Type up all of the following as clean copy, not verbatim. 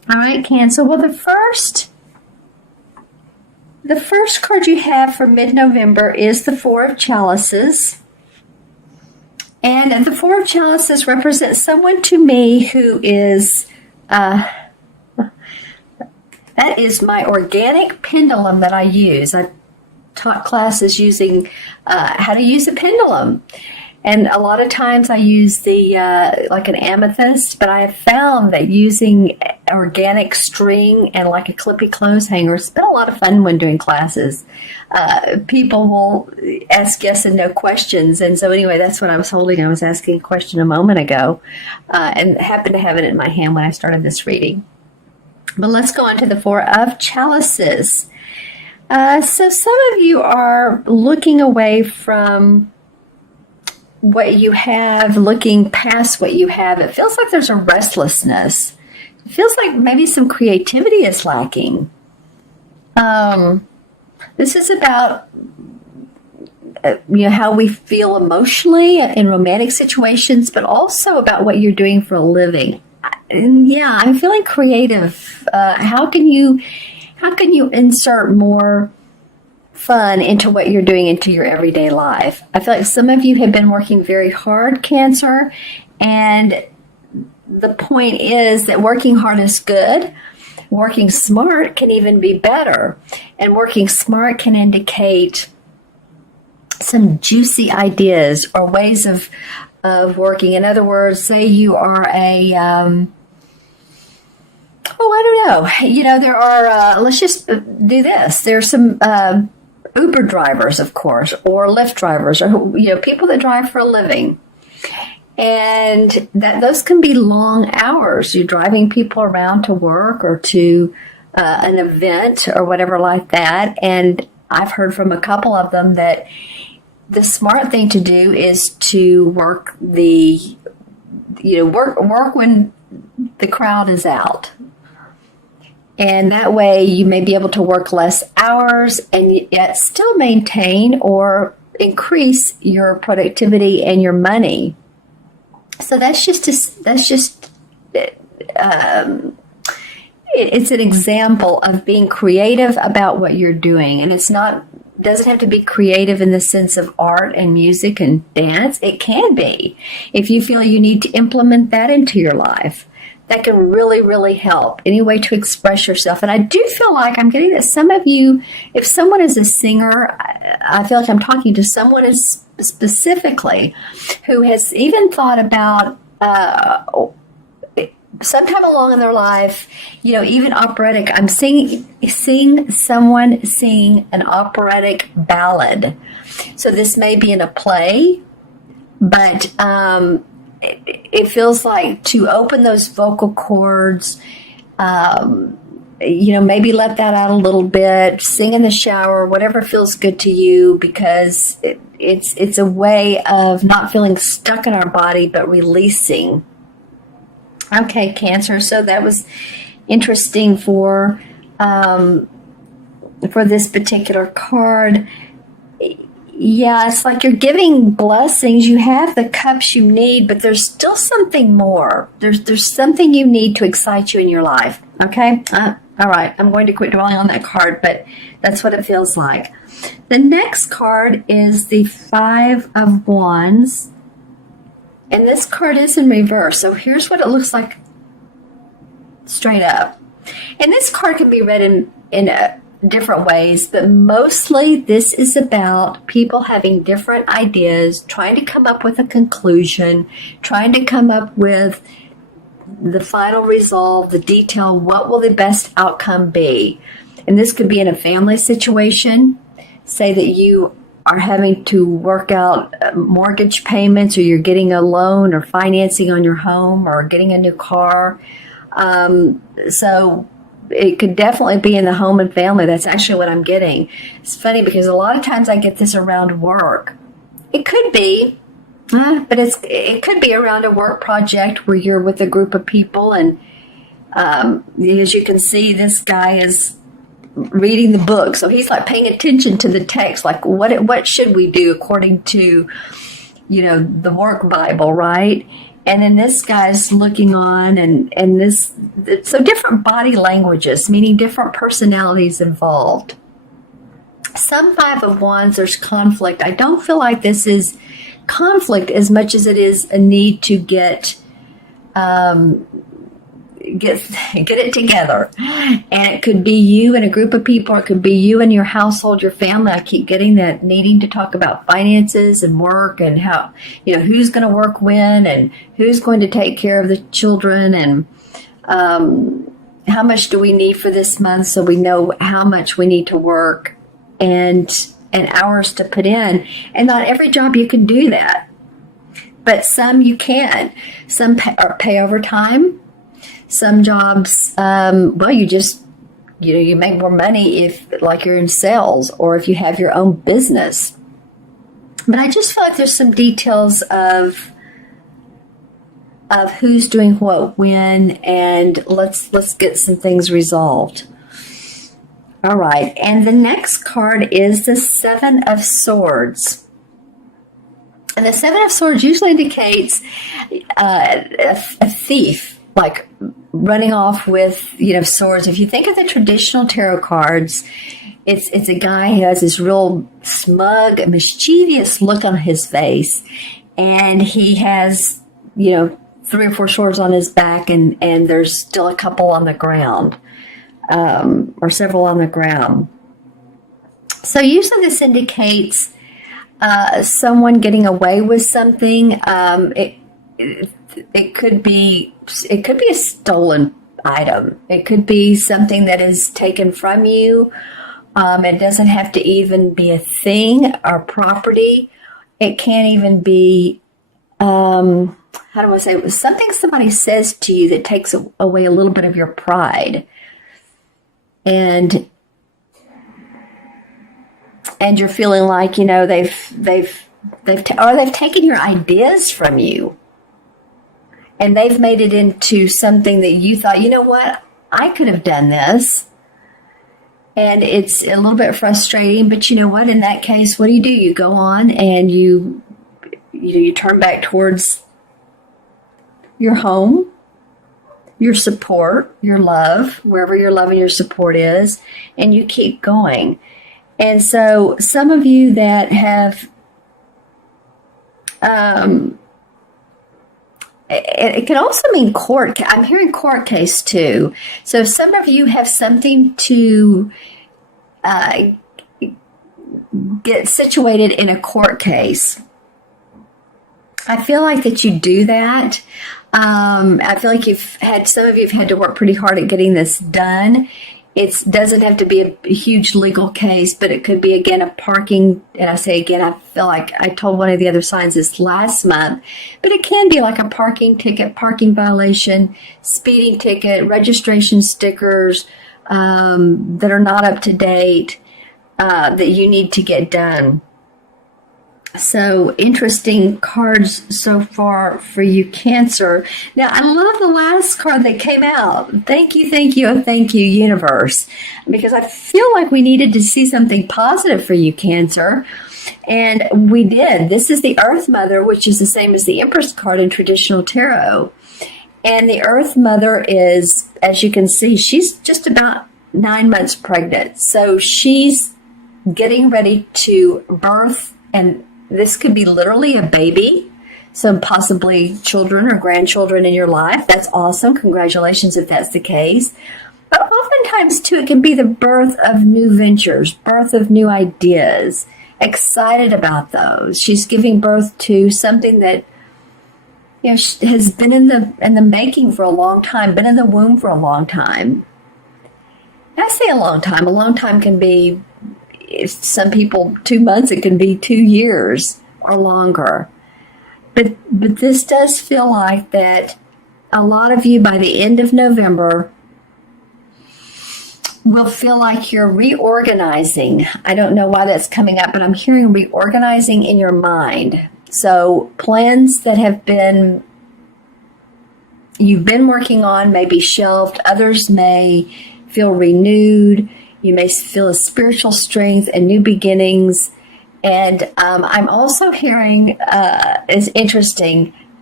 All right, Cancer. Well, the first card you have for mid-November is the Four of Chalices. And the Four of Chalices represents someone to me who is, that is my organic pendulum that I use. I taught classes using how to use a pendulum. And a lot of times I use the, like an amethyst, but I have found that using organic string and like a clippy clothes hanger, it's been a lot of fun when doing classes. People will ask yes and no questions. And so anyway, that's what I was holding. I was asking a question a moment ago and happened to have it in my hand when I started this reading. But let's go on to the Four of Chalices. So some of you are looking away from what you have, looking past what you have. It feels like there's a restlessness. It feels like maybe some creativity is lacking. This is about how we feel emotionally in romantic situations, but also about what you're doing for a living. And yeah, I'm feeling creative. How can you insert more fun into what you're doing into your everyday life? I feel like some of you have been working very hard, Cancer, and the point is that working hard is good. Working smart can even be better, and working smart can indicate some juicy ideas or ways of working. In other words, say you are a I don't know. There are, let's just do this. There's some Uber drivers, of course, or Lyft drivers, or people that drive for a living, and those can be long hours. You're driving people around to work or to an event or whatever like that. And I've heard from a couple of them that the smart thing to do is to work work when the crowd is out. And that way you may be able to work less hours and yet still maintain or increase your productivity and your money. So it's an example of being creative about what you're doing. And doesn't have to be creative in the sense of art and music and dance. It can be. If you feel you need to implement that into your life, that can really, really help. Any way to express yourself. And I do feel like I'm getting that some of you, if someone is a singer, I feel like I'm talking to someone specifically who has even thought about sometime along in their life, even operatic. I'm seeing someone sing an operatic ballad. So this may be in a play, but it feels like to open those vocal cords, maybe let that out a little bit, sing in the shower, whatever feels good to you, because it's a way of not feeling stuck in our body, but releasing. Okay, Cancer. So that was interesting for this particular card. Yeah, it's like you're giving blessings. You have the cups you need, but there's still something more. There's something you need to excite you in your life. Okay? All right. I'm going to quit dwelling on that card, but that's what it feels like. The next card is the Five of Wands. And this card is in reverse. So here's what it looks like straight up. And this card can be read in different ways, but mostly this is about people having different ideas, trying to come up with a conclusion, trying to come up with the final resolve, the detail, what will the best outcome be. And this could be in a family situation. Say that you are having to work out mortgage payments, or you're getting a loan or financing on your home, or getting a new car. So it could definitely be in the home and family. That's actually what I'm getting. It's funny because a lot of times I get this around work. It could be, but it could be around a work project where you're with a group of people, and as you can see, this guy is reading the book, so he's like paying attention to the text, like what should we do according to the work Bible, right? And then this guy's looking on, and this, so different body languages, meaning different personalities involved. Some Five of Wands, there's conflict. I don't feel like this is conflict as much as it is a need to get it together. And it could be you and a group of people. It could be you and your household, your family. I keep getting that needing to talk about finances and work and how, who's going to work when and who's going to take care of the children, and how much do we need for this month so we know how much we need to work and hours to put in. And not every job you can do that, but some you can. Some pay overtime. Some jobs, you just, you make more money if, like, you're in sales or if you have your own business. But I just feel like there's some details of who's doing what when, and let's get some things resolved. All right, and the next card is the Seven of Swords. And the Seven of Swords usually indicates a thief, like running off with, swords. If you think of the traditional tarot cards, it's a guy who has this real smug, mischievous look on his face, and he has, 3 or 4 swords on his back, and there's still a couple on the ground, or several on the ground. So usually this indicates someone getting away with something. It could be a stolen item. It could be something that is taken from you. It doesn't have to even be a thing or property. It can't even be, how do I say it? Something somebody says to you that takes away a little bit of your pride. And you're feeling like, they've taken your ideas from you. And they've made it into something that you thought, what, I could have done this. And it's a little bit frustrating, but you know what? In that case, what do? You go on and you turn back towards your home, your support, your love, wherever your love and your support is, and you keep going. And so some of you that have, it can also mean court. I'm hearing court case too. So some of you have something to get situated in a court case. I feel like that you do that. I feel like some of you have had to work pretty hard at getting this done. It doesn't have to be a huge legal case, but it could be, again, a parking, and I say again, I feel like I told one of the other signs this last month, but it can be like a parking ticket, parking violation, speeding ticket, registration stickers that are not up to date, that you need to get done. So interesting cards so far for you, Cancer. Now, I love the last card that came out. Thank you, universe. Because I feel like we needed to see something positive for you, Cancer. And we did. This is the Earth Mother, which is the same as the Empress card in traditional tarot. And the Earth Mother is, as you can see, she's just about 9 months pregnant. So she's getting ready to birth, and this could be literally a baby, so possibly children or grandchildren in your life. That's awesome. Congratulations if that's the case. But oftentimes, too, it can be the birth of new ventures, birth of new ideas, excited about those. She's giving birth to something that has been in the making for a long time, been in the womb for a long time. I say a long time. A long time can be, some people, 2 months, it can be 2 years or longer. But this does feel like that a lot of you by the end of November will feel like you're reorganizing. I don't know why that's coming up, but I'm hearing reorganizing in your mind. So plans that you've been working on may be shelved. Others may feel renewed. You may feel a spiritual strength and new beginnings. And I'm also hearing, is interesting,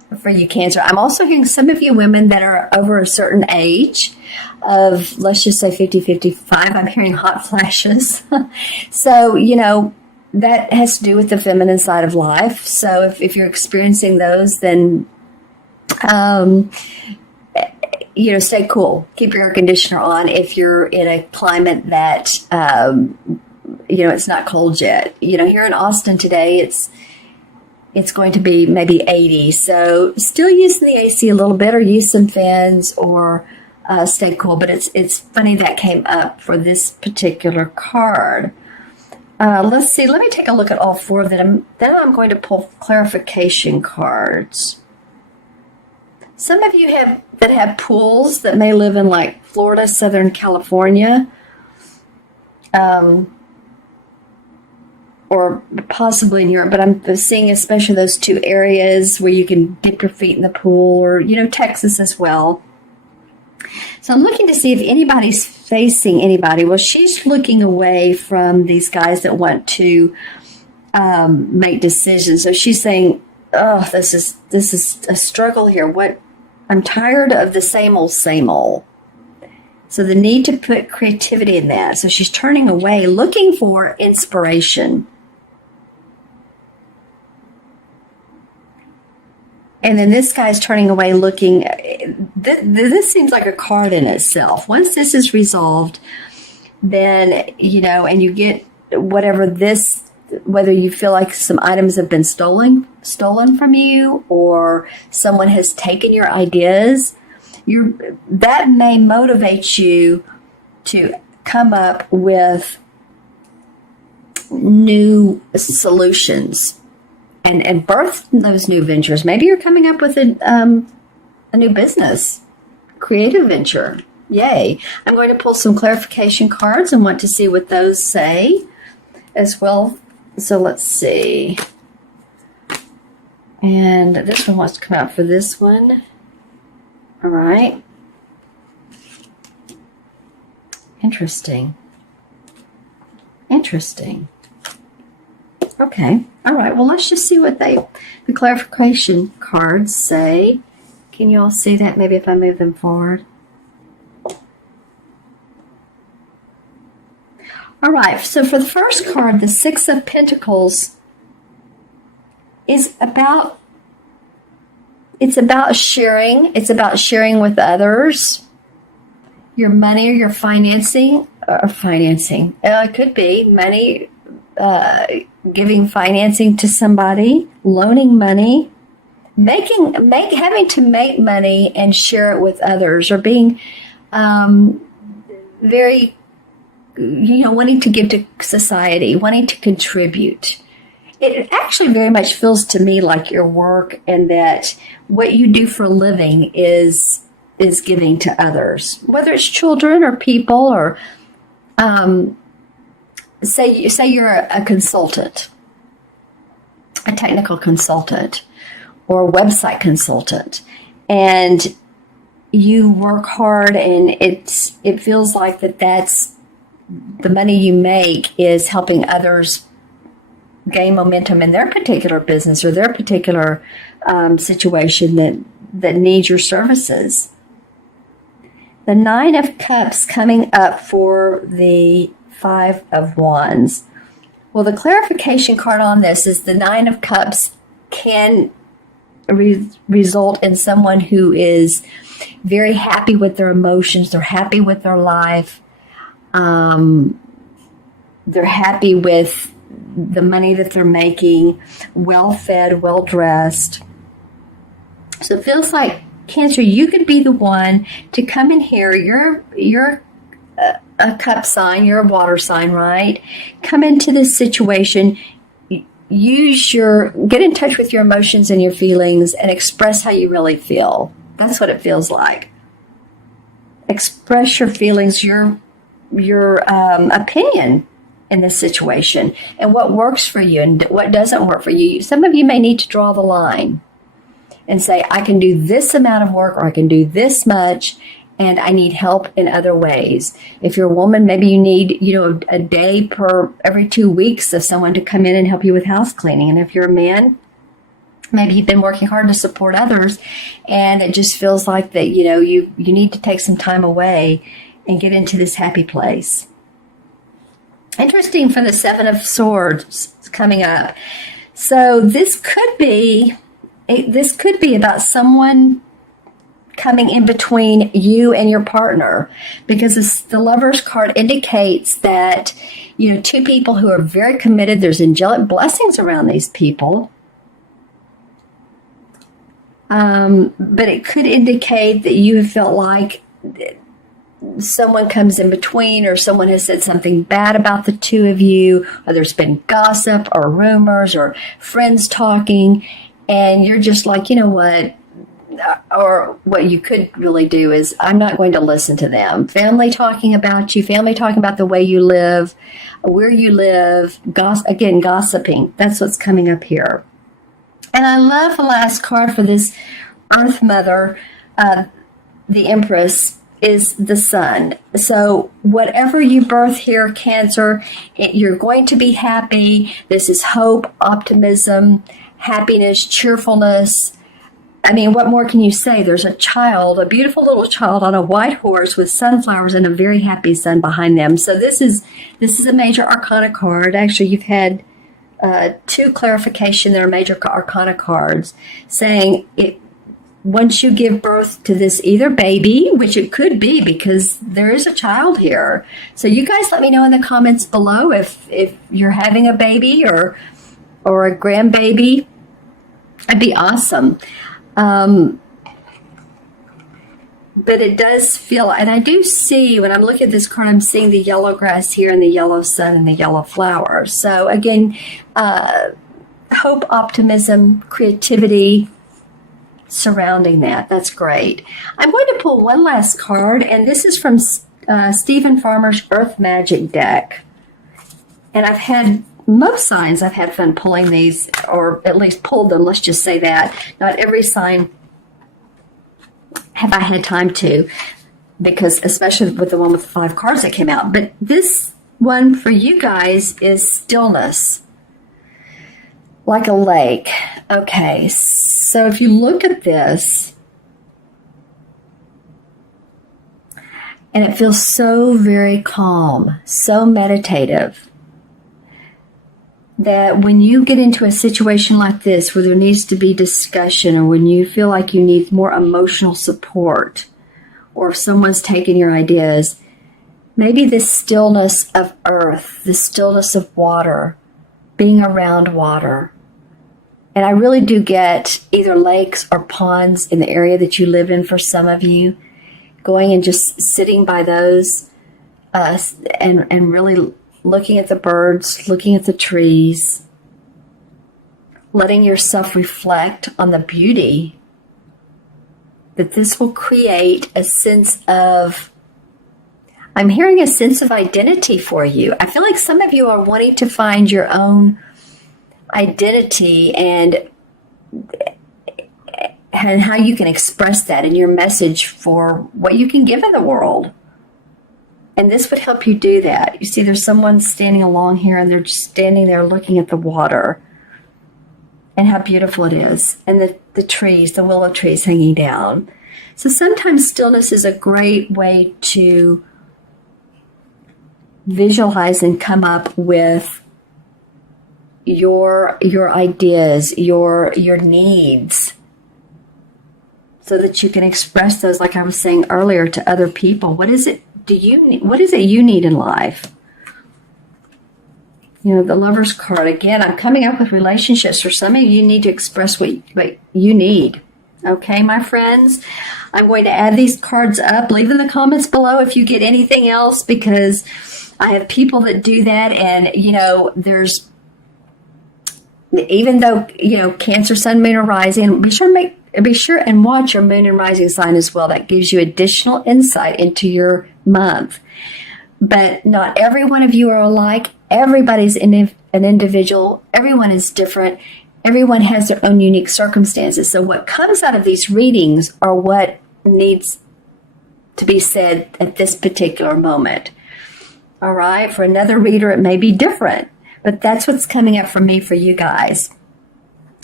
for you, Cancer. I'm also hearing some of you women that are over a certain age of, let's just say 50, 55. I'm hearing hot flashes. So, that has to do with the feminine side of life. So if you're experiencing those, then, stay cool. Keep your air conditioner on if you're in a climate that, it's not cold yet. Here in Austin today, it's going to be maybe 80. So still using the AC a little bit, or use some fans, or stay cool. But it's funny that came up for this particular card. Let's see. Let me take a look at all four of them. Then I'm going to pull clarification cards. Some of you that have pools that may live in like Florida, Southern California, or possibly in Europe, but I'm seeing especially those two areas where you can dip your feet in the pool, or, Texas as well. So I'm looking to see if anybody's facing anybody. Well, she's looking away from these guys that want to make decisions. So she's saying, oh, this is a struggle here. I'm tired of the same old, same old. So the need to put creativity in that. So she's turning away, looking for inspiration. And then this guy's turning away, looking. This seems like a card in itself. Once this is resolved, then, and you get whether you feel like some items have been stolen from you, or someone has taken your ideas, that may motivate you to come up with new solutions and birth those new ventures. Maybe you're coming up with a new business, creative venture. Yay. I'm going to pull some clarification cards and want to see what those say as well. So let's see. And this one wants to come out for this one. All right. Interesting. Okay. All right. Well, let's just see what the clarification cards say. Can you all see that? Maybe if I move them forward. All right. So for the first card, the Six of Pentacles is about sharing. It's about sharing with others your money or your financing. It could be money, giving financing to somebody, loaning money, having to make money and share it with others, or being very, wanting to give to society, wanting to contribute. It actually very much feels to me like your work, and that what you do for a living is giving to others, whether it's children or people, or say you're a consultant, a technical consultant, or a website consultant, and you work hard, and it feels like that's the money you make is helping others gain momentum in their particular business or their particular situation that needs your services. The Nine of Cups coming up for the Five of Wands. Well, the clarification card on this is the Nine of Cups can result in someone who is very happy with their emotions. They're happy with their life. They're happy with the money that they're making, well-fed, well-dressed. So it feels like, Cancer, you could be the one to come in here. You're a cup sign, you're a water sign, right? Come into this situation, get in touch with your emotions and your feelings, and express how you really feel. That's what it feels like. Express your feelings, your opinion in this situation, and what works for you and what doesn't work for you. Some of you may need to draw the line and say, I can do this amount of work, or I can do this much, and I need help in other ways. If you're a woman, maybe you need, a day every 2 weeks of someone to come in and help you with house cleaning. And if you're a man, Maybe you've been working hard to support others, and it just feels like that, you need to take some time away and get into this happy place. Interesting for the Seven of Swords coming up. So this could be about someone coming in between you and your partner, because the Lover's card indicates that, two people who are very committed, there's angelic blessings around these people. But it could indicate that you have felt like someone comes in between, or someone has said something bad about the two of you, or there's been gossip or rumors or friends talking, and you're just like, you know what? Or what you could really do is, I'm not going to listen to them. Family talking about you, family talking about the way you live, where you live, gossiping. That's what's coming up here. And I love the last card for this Earth Mother, the Empress, is the Sun. So whatever you birth here, Cancer, you're going to be happy. This is hope, optimism, happiness, cheerfulness. I mean, what more can you say? There's a child, a beautiful little child on a white horse with sunflowers and a very happy sun behind them. So this is a major arcana card. Actually, you've had two clarification. There are major arcana cards saying once you give birth to this either baby, which it could be because there is a child here. So you guys let me know in the comments below if you're having a baby or a grandbaby. That'd be awesome. But it does feel, and I do see, when I'm looking at this card, I'm seeing the yellow grass here and the yellow sun and the yellow flowers. So again, hope, optimism, creativity surrounding that. That's great. I'm going to pull one last card, and this is from Stephen Farmer's Earth Magic deck. And I've had most signs, I've had fun pulling these, or at least pulled them, let's just say that. Not every sign have I had time to, because especially with the one with the 5 cards that came out. But this one for you guys is stillness, like a lake. Okay, so if you look at this, and it feels so very calm, so meditative, that when you get into a situation like this where there needs to be discussion, or when you feel like you need more emotional support, or if someone's taking your ideas, maybe this stillness of earth, the stillness of water, being around water. And I really do get either lakes or ponds in the area that you live in for some of you, going and just sitting by those and really looking at the birds, looking at the trees, letting yourself reflect on the beauty, that this will create a sense of, I'm hearing a sense of identity for you. I feel like some of you are wanting to find your own identity and how you can express that in your message for what you can give in the world. And this would help you do that. You see, there's someone standing along here, and they're just standing there looking at the water and how beautiful it is. And the trees, the willow trees hanging down. So sometimes stillness is a great way to visualize and come up with your ideas, your needs, so that you can express those, like I was saying earlier, to other people. What is it you need in life? The Lover's card, again, I'm coming up with relationships. For some of you, you need to express what you need. Okay, my friends? I'm going to add these cards up. Leave in the comments below if you get anything else, because I have people that do that. And, there's, even though, Cancer, Sun, Moon, or Rising, be sure and watch your Moon and Rising sign as well. That gives you additional insight into your month. But not every one of you are alike. Everybody's an individual. Everyone is different. Everyone has their own unique circumstances. So what comes out of these readings are what needs to be said at this particular moment. All right? For another reader, it may be different. But that's what's coming up for me for you guys.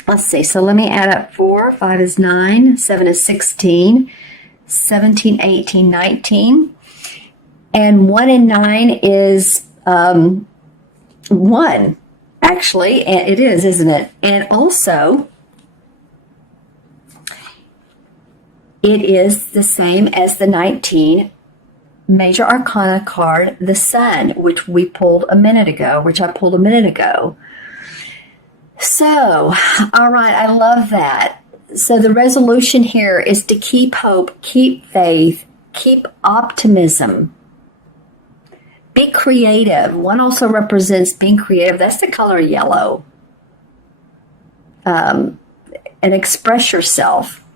let's see. So let me add up 4. 5 is 9. 7 is 16. 17, 18, 19. And 1 and 9 is 1. Actually, it is, isn't it? And also, it is the same as the 19 Major Arcana card, the Sun, which we pulled a minute ago, which I pulled a minute ago. So, all right, I love that. So the resolution here is to keep hope, keep faith, keep optimism. Be creative. 1 also represents being creative. That's the color yellow. And express yourself.